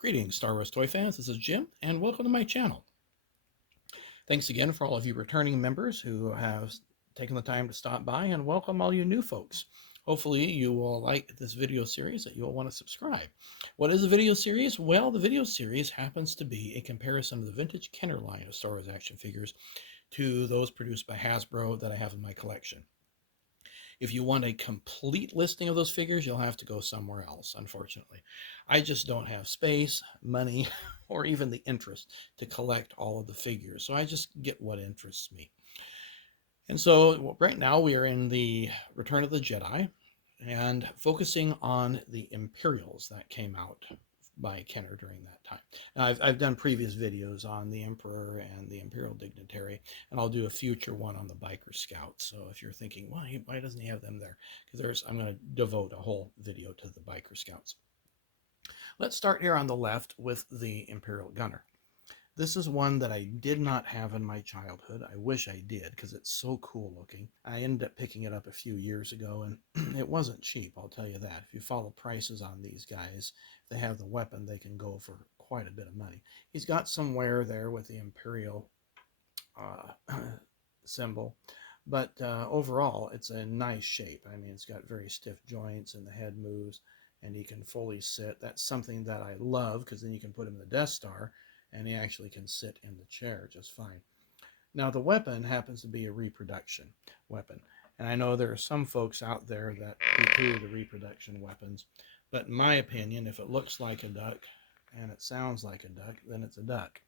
Greetings, Star Wars toy fans. This is Jim, and welcome to my channel. Thanks again for all of you returning members who have taken the time to stop by, and welcome all you new folks. Hopefully you will like this video series, that you'll want to subscribe. What is the video series? Well, the video series happens to be a comparison of the vintage Kenner line of Star Wars action figures to those produced by Hasbro that I have in my collection. If you want a complete listing of those figures, you'll have to go somewhere else, unfortunately. I just don't have space, money, or even the interest to collect all of the figures, so I just get what interests me. And so right now we are in the Return of the Jedi and focusing on the Imperials that came out by Kenner during that time. Now, I've done previous videos on the Emperor and the Imperial Dignitary, and I'll do a future one on the Biker Scouts. So if you're thinking, why doesn't he have them there? Because I'm going to devote a whole video to the Biker Scouts. Let's start here on the left with the Imperial Gunner. This is one that I did not have in my childhood. I wish I did because it's so cool looking. I ended up picking it up a few years ago, and it wasn't cheap, I'll tell you that. If you follow prices on these guys, if they have the weapon, they can go for quite a bit of money. He's got some wear there with the Imperial symbol, but overall, it's a nice shape. I mean, it's got very stiff joints and the head moves, and he can fully sit. That's something that I love because then you can put him in the Death Star, and he actually can sit in the chair just fine. Now, the weapon happens to be a reproduction weapon, and I know there are some folks out there that poo-poo the reproduction weapons, but in my opinion, if it looks like a duck and it sounds like a duck, then it's a duck.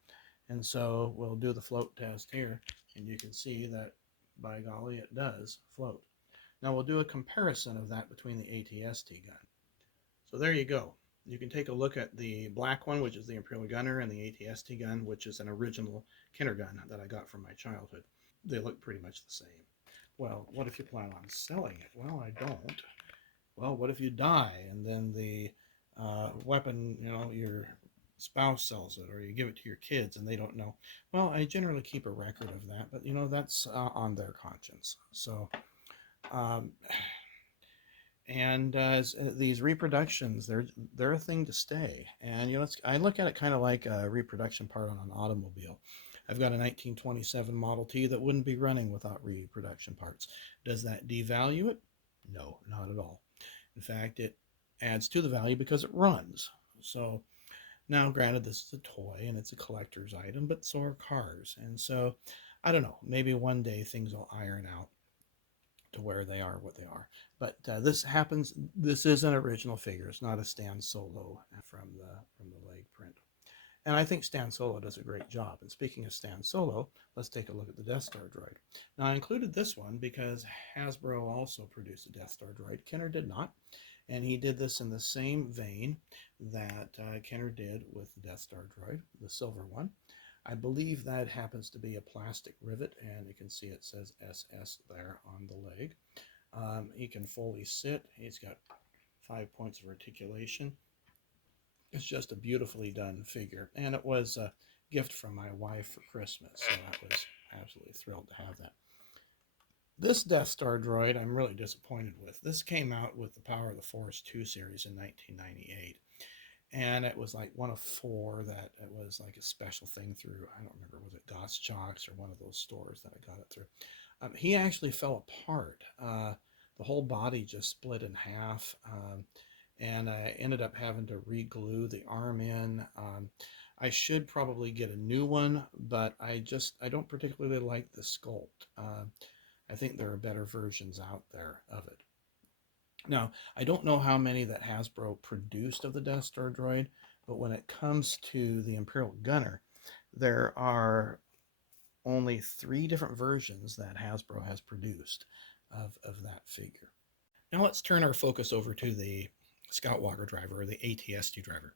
And so we'll do the float test here, and you can see that, by golly, it does float. Now we'll do a comparison of that between the AT-ST gun. So there you go. You can take a look at the black one, which is the Imperial Gunner, and the AT-ST gun, which is an original Kenner gun that I got from my childhood. They look pretty much the same. Well, what if you plan on selling it? Well, I don't. Well, what if you die and then the weapon, your spouse sells it, or you give it to your kids and they don't know? Well, I generally keep a record of that, but that's on their conscience. So these reproductions, they're a thing to stay. And I look at it kind of like a reproduction part on an automobile. I've got a 1927 Model T that wouldn't be running without reproduction parts. Does that devalue it? No, not at all. In fact, it adds to the value because it runs. So now, granted, this is a toy and it's a collector's item, but so are cars. And so, I don't know, maybe one day things will iron out to where they are what they are. But this is an original figure. It's not a Stan Solo from the leg print. And I think Stan Solo does a great job. And speaking of Stan Solo, let's take a look at the Death Star droid. Now, I included this one because Hasbro also produced a Death Star droid. Kenner did not. And he did this in the same vein that Kenner did with the Death Star droid, the silver one. I believe that happens to be a plastic rivet, and you can see it says SS there on the leg. He can fully sit. He's got 5 points of articulation. It's just a beautifully done figure, and it was a gift from my wife for Christmas, so I was absolutely thrilled to have that. This Death Star droid I'm really disappointed with. This came out with the Power of the Force 2 series in 1998. And it was like one of 4 that it was like a special thing through, I don't remember, was it Goschocks or one of those stores that I got it through. He actually fell apart. The whole body just split in half. And I ended up having to re-glue the arm in. I should probably get a new one, but I don't particularly like the sculpt. I think there are better versions out there of it. Now, I don't know how many that Hasbro produced of the Death Star droid, but when it comes to the Imperial Gunner, there are only 3 different versions that Hasbro has produced of that figure. Now let's turn our focus over to the Scout Walker driver, or the AT-ST driver.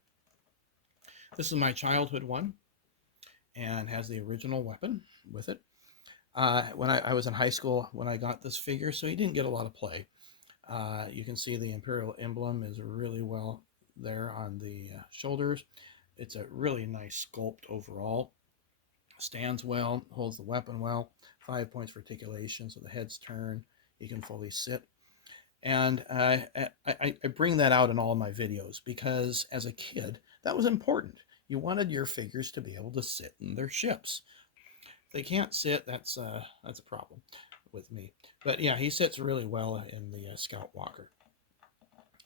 This is my childhood one, and has the original weapon with it. When I was in high school when I got this figure, so he didn't get a lot of play. You can see the Imperial emblem is really well there on the shoulders. It's a really nice sculpt overall. Stands well, holds the weapon well. 5 points for articulation, so the head's turned. You can fully sit. And I bring that out in all of my videos because as a kid, That was important. You wanted your figures to be able to sit in their ships. If they can't sit, that's a problem with me. But yeah, he sits really well in the Scout Walker.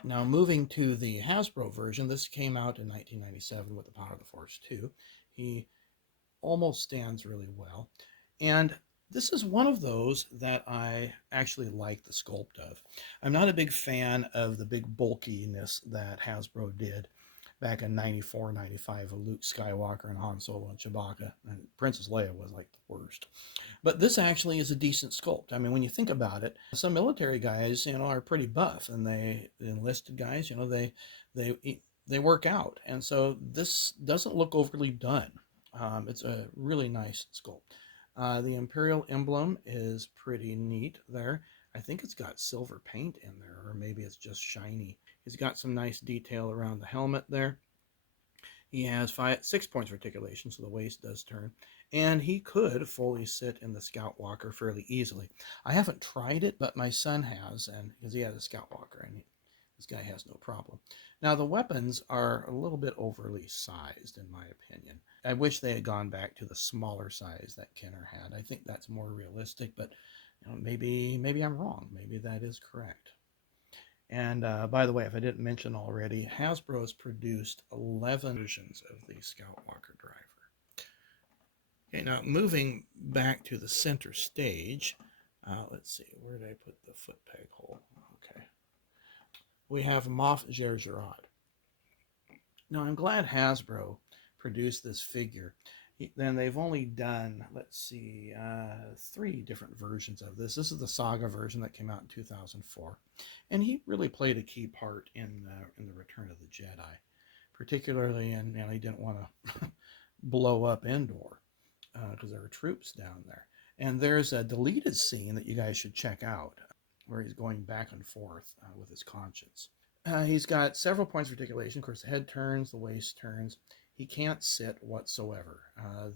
Now, moving to the Hasbro version, this came out in 1997 with the Power of the Force 2. He almost stands really well. And this is one of those that I actually like the sculpt of. I'm not a big fan of the big bulkiness that Hasbro did back in 94, 95 with Luke Skywalker and Han Solo and Chewbacca. And Princess Leia was like the worst. But this actually is a decent sculpt. I mean, when you think about it, some military guys, are pretty buff, and the enlisted guys, they work out. And so this doesn't look overly done. It's a really nice sculpt. The Imperial emblem is pretty neat there. I think it's got silver paint in there, or maybe it's just shiny. He's got some nice detail around the helmet there. He has 6 points of articulation, so the waist does turn. And he could fully sit in the Scout Walker fairly easily. I haven't tried it, but my son has, and because he has a Scout Walker, and this guy has no problem. Now, the weapons are a little bit overly sized, in my opinion. I wish they had gone back to the smaller size that Kenner had. I think that's more realistic, but maybe I'm wrong. Maybe that is correct. And by the way, if I didn't mention already, Hasbro has produced 11 versions of the Scout Walker driver. Okay, now moving back to the center stage, let's see, where did I put the foot peg hole? Okay. We have Moff Gergerod. Now, I'm glad Hasbro produced this figure. Then they've only done, let's see, 3 different versions of this. This is the Saga version that came out in 2004. And he really played a key part in the Return of the Jedi. Particularly in, he didn't want to blow up Endor because there were troops down there. And there's a deleted scene that you guys should check out where he's going back and forth with his conscience. He's got several points of articulation. Of course, the head turns, the waist turns. He can't sit whatsoever.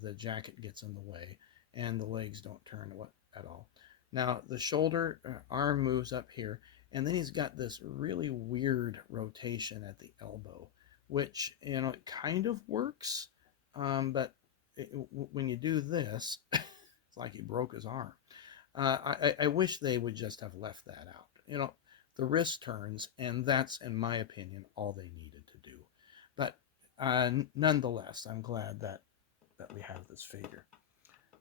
The jacket gets in the way, and the legs don't turn at all. Now, the shoulder arm moves up here, and then he's got this really weird rotation at the elbow, which, it kind of works, but when you do this, it's like he broke his arm. I wish they would just have left that out. The wrist turns, and that's, in my opinion, all they needed to do. But nonetheless, I'm glad that we have this figure.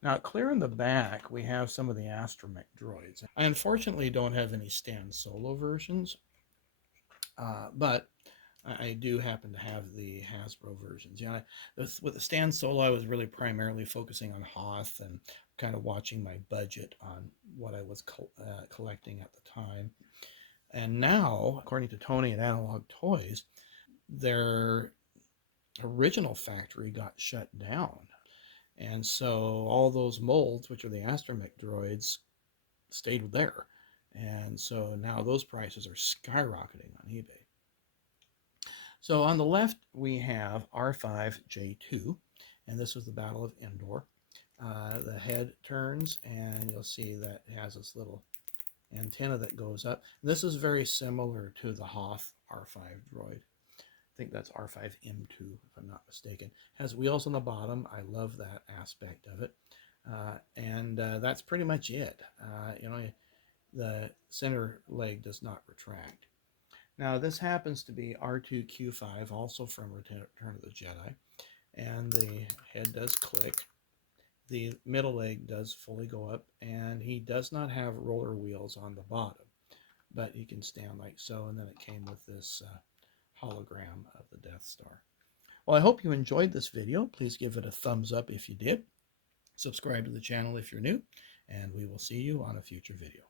Now, clear in the back, we have some of the astromech droids. I unfortunately don't have any Stan Solo versions, but I do happen to have the Hasbro versions. With the Stan Solo, I was really primarily focusing on Hoth and kind of watching my budget on what I was collecting at the time. And now, according to Tony at Analog Toys, their original factory got shut down. And so all those molds, which are the astromech droids, stayed there. And so now those prices are skyrocketing on eBay. So on the left, we have R5J2, and this was the Battle of Endor. The head turns, and you'll see that it has this little antenna that goes up. This is very similar to the Hoth R5 droid. I think that's R5M2, if I'm not mistaken. Has wheels on the bottom. I love that aspect of it. And that's pretty much it. The center leg does not retract. Now, this happens to be R2Q5, also from Return of the Jedi. And the head does click. The middle leg does fully go up, and he does not have roller wheels on the bottom, but he can stand like so, and then it came with this hologram of the Death Star. Well, I hope you enjoyed this video. Please give it a thumbs up if you did. Subscribe to the channel if you're new, and we will see you on a future video.